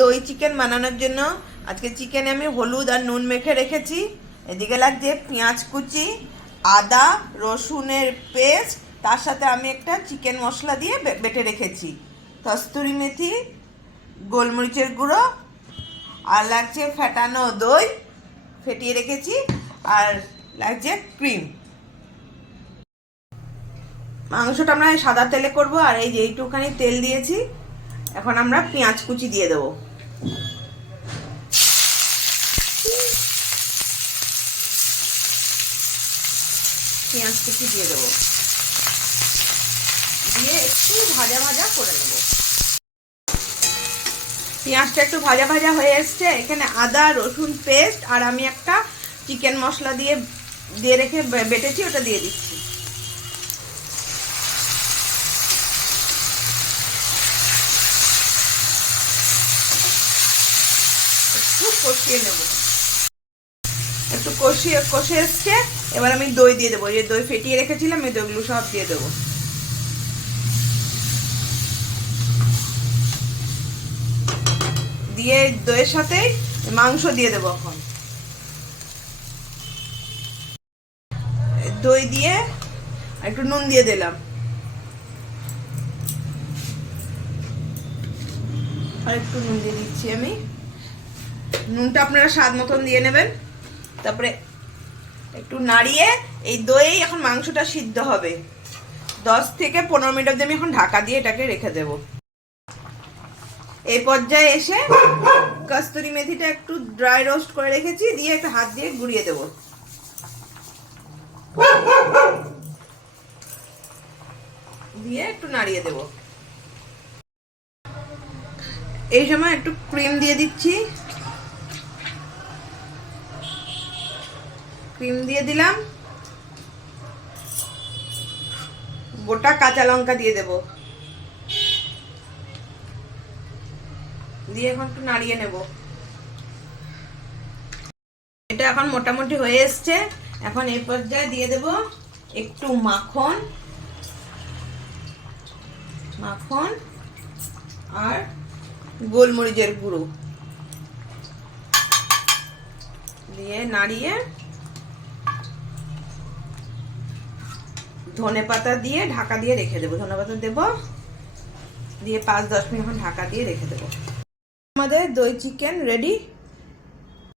দই চিকেন বানানোর জন্য আজকে চিকেনে আমি হলুদ আর নুন মেখে রেখেছি। এদিকে লাগছে পেঁয়াজ কুচি, আদা রসুনের পেস্ট, তার সাথে আমি একটা চিকেন মশলা দিয়ে বেটে রেখেছি, কস্তুরি মেথি, গোলমরিচের গুঁড়ো, আর লাগছে ফেটানো দই ফেটিয়ে রেখেছি, আর লাগছে ক্রিম। মাংসটা আমরা সাদা তেলে করব, আর এই যে এইটুখানি তেল দিয়েছি। এখন আমরা পেঁয়াজ কুচি দিয়ে দেবো। পেঁয়াজ কুচি দিয়ে দেবো, দিয়ে একটু ভাজা ভাজা করে নেব। পেঁয়াজটা একটু ভাজা ভাজা হয়ে এসছে। এখানে আদা রসুন পেস্ট আর আমি একটা চিকেন মশলা দিয়ে রেখে বেটেছি, ওটা দিয়ে দিচ্ছি। একটু কষিয়ে নেব, একটু কষে এসছে। এবার আমি দই দিয়ে দেবো, যে দই ফেটিয়ে রেখেছিলাম এই দইগুলো সব দিয়ে দেবো। দিয়ে দইয়ের সাথে মাংস দিয়ে দেবো। এখন দই দিয়ে একটু নুন দিয়ে দিলাম, আর একটু নুন দিয়ে দিচ্ছি আমি। নুনটা আপনারা স্বাদ মতন দিয়ে নেবেন। তারপরে একটু নাড়িয়ে এই দই এখন মাংসটা সিদ্ধ হবে। 10 থেকে 15 মিনিট অবধি আমি এখন ঢাকা দিয়ে এটাকে রেখে দেব। এই পর্যায়ে এসে কস্তুরি মেথিটা একটু ড্রাই রোস্ট করে রেখেছি, দিয়ে একটা হাত দিয়ে গুঁড়িয়ে দেব। দিয়ে একটু নাড়িয়ে দেব। এই সময় একটু ক্রিম দিয়ে দিচ্ছি। ক্রিম দিয়ে দিলাম, গোটা কাঁচা লঙ্কা দিয়ে দেব, দিয়ে এখন একটু নাড়িয়ে নেব। এটা এখন মোটামুটি হয়ে এসছে। এখন এই পর্যায়ে দিয়ে দেব একটু মাখন আর গোলমরিচের গুঁড়ো দিয়ে নাড়িয়ে ধনেপাতা দিয়ে ঢাকা দিয়ে রেখে দেবো। ধনেপাতা দেব, দিয়ে 5-10 মিনিট এখন ঢাকা দিয়ে রেখে দেবো। আমাদের দই চিকেন রেডি।